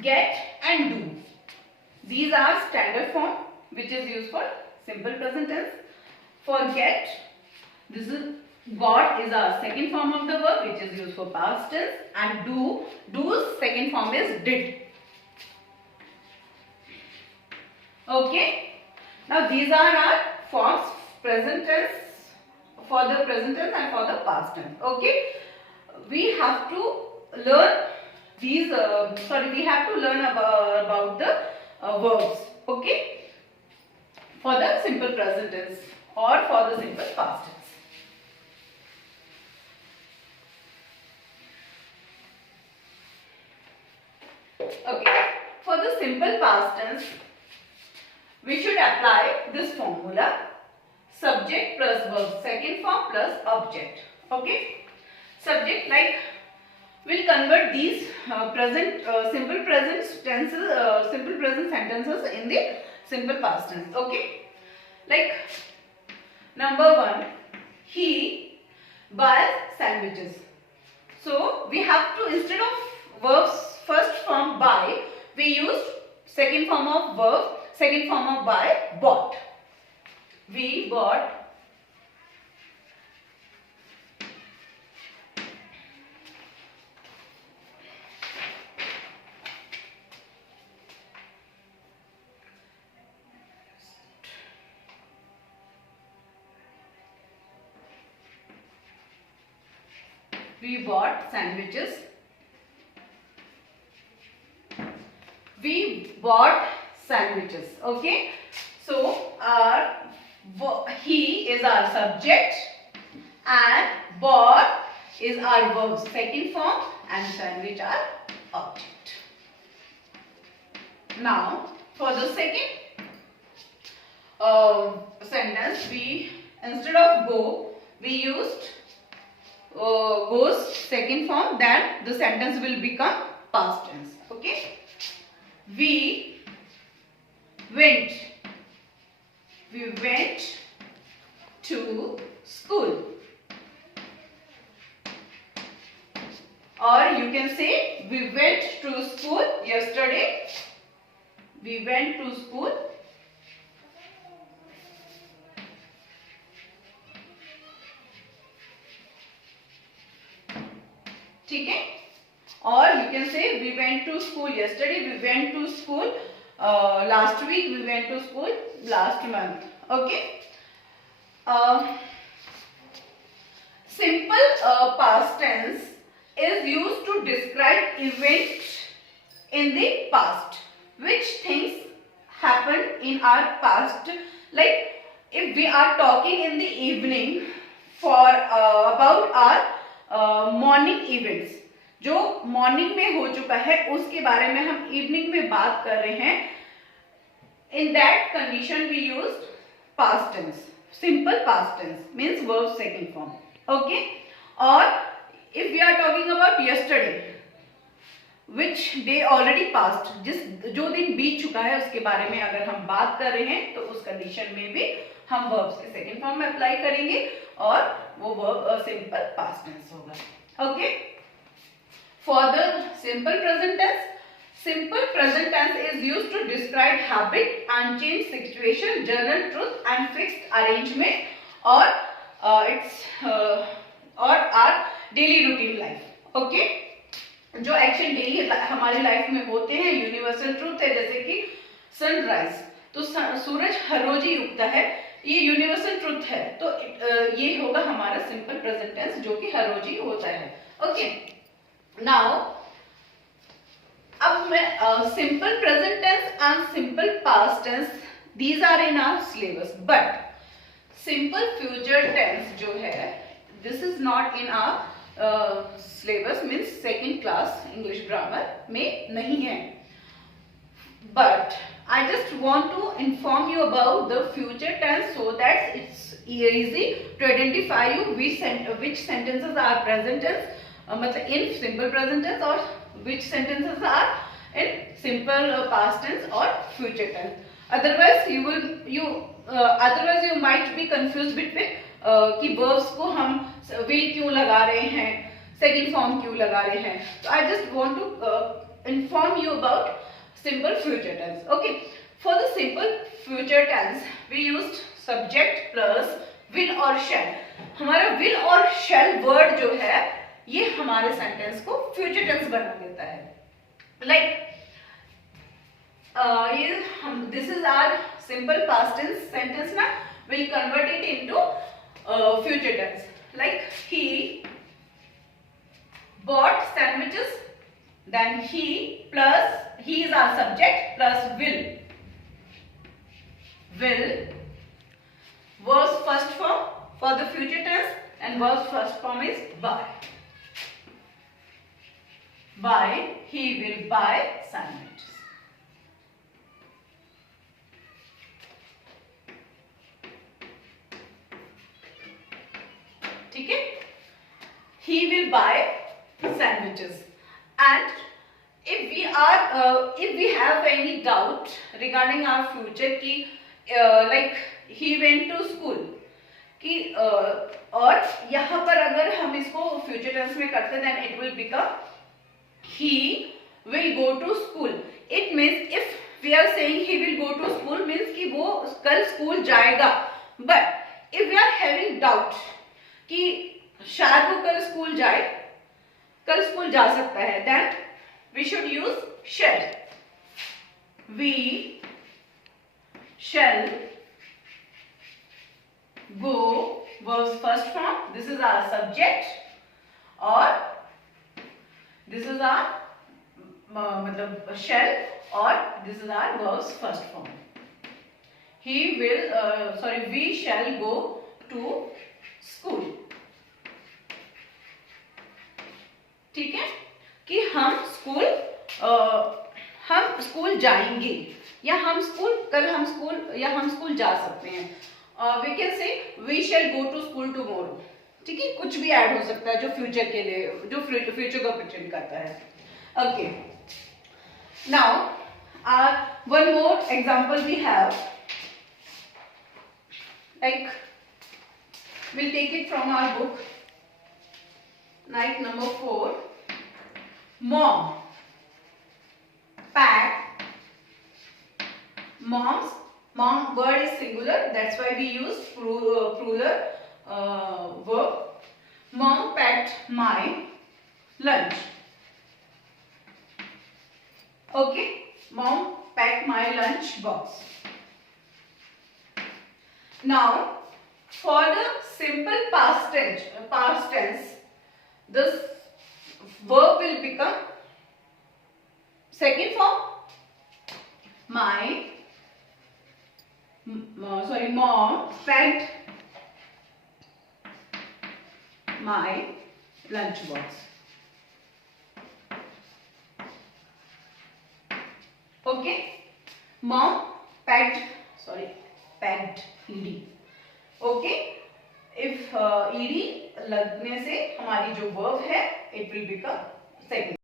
get and do. These are standard form which is used for simple present tense. For get, this is got is our second form of the verb which is used for past tense, and do's second form is did. Okay. Now these are our forms present tense, for the present tense and for the past tense. Okay. We have to learn these. We have to learn about the verbs. Okay. For the simple present tense or for the simple past tense. Okay. For the simple past tense, we should apply this formula: subject plus verb second form plus object. Okay. Subject, like we'll convert these simple present tenses, simple present sentences in the simple past tense. Okay. Like number 1, he buys sandwiches. So we have to, instead of verbs first form buy, we used second form of verb, second form of buy, bought. We bought sandwiches. We bought sandwiches. Okay. So he is our subject and bought is our verb second form and sandwich our object. Now for the second sentence, we instead of go, we used goes second form, then the sentence will become past tense. Okay. We went to school, or you can say we went to school yesterday. We went to school ठीक है. Or you can say we went to school yesterday, we went to school last week, we went to school last month. Okay. Simple past tense is used to describe events in the past, which things happened in our past. Like if we are talking in the evening for about our morning events, जो morning में हो चुका है उसके बारे में हम evening में बात कर रहे हैं. In that condition we use past tense. Simple past tense means verb second form. Okay. और if we are talking about yesterday, which day already past, जो दिन बीत चुका है उसके बारे में अगर हम बात कर रहे हैं तो उस कंडीशन में भी हम वर्ब्स के सेकंड फॉर्म में अप्लाई करेंगे और वो वर्ब सिंपल पास्ट टेंस होगा. Okay. For the simple present tense is used to describe habit, unchange situation, general truth and fixed arrangement और इट्स और our daily routine life. Okay. जो action daily हमारी life में होते हैं, universal truth है, जैसे कि सनराइज, तो सूरज हर रोज ही उगता है, ये यूनिवर्सल ट्रूथ है. तो ये होगा हमारा सिंपल प्रेजेंट टेंस जो कि हर रोज ही होता है. ओके. नाउ अब मैं simple present tense and simple past tense, these are in our syllabus, but simple future tense जो है, this is not in our syllabus, means second class English grammar में नहीं है. But I just want to inform you about the future tense so that it's easy to identify you which sentences are present tense, मतलब in simple present tense, or which sentences are in simple past tense or future tense. Otherwise you might be confused between कि verbs को हम will क्यों लगा रहे हैं, second form क्यों लगा रहे हैं. So I just want to inform you about simple future tense. Okay, for the simple future tense we used subject plus will और shall. हमारा will और shall word जो है ये हमारे सेंटेंस को फ्यूचर टेंस बना देता है. Like this is our simple past tense sentence ना, we'll convert it into future tense. Like he bought sandwiches, then he is our subject plus will was first form for the future tense and was first form is buy. He will buy sandwiches. ठीक है, he will buy sandwiches. And if we have any doubt regarding our future कि like he went to school कि और यहाँ पर अगर हम इसको फ्यूचर टेंस में करते then it will become he will go to school. It means if we are saying he will go to school means कि वो कल स्कूल जाएगा. But if we are having doubt कि शायद वो कल स्कूल जाए, कल स्कूल जा सकता है, then we should use shall. We shall go was first form. This is our subject और this is our मतलब shall और this is our verb's first form. We shall go to school. ठीक है कि हम स्कूल जाएंगे या हम स्कूल जा सकते हैं. We can say we shall go to school tomorrow. ठीक है, कुछ भी ऐड हो सकता है जो फ्यूचर के लिए, जो फ्यूचर को प्रेजेंट करता है. Okay, now one more example we have. Like we'll take it from our book, like number 4. Mom packed. Mom word is singular, that's why we use plural verb. Mom packed my lunch. Okay, mom packed my lunch box. Now, for the simple past tense, this verb will become second form. Mom packed my lunch box. Okay, mom packed ed. Okay, if ed लगने से हमारी जो verb है it will become second.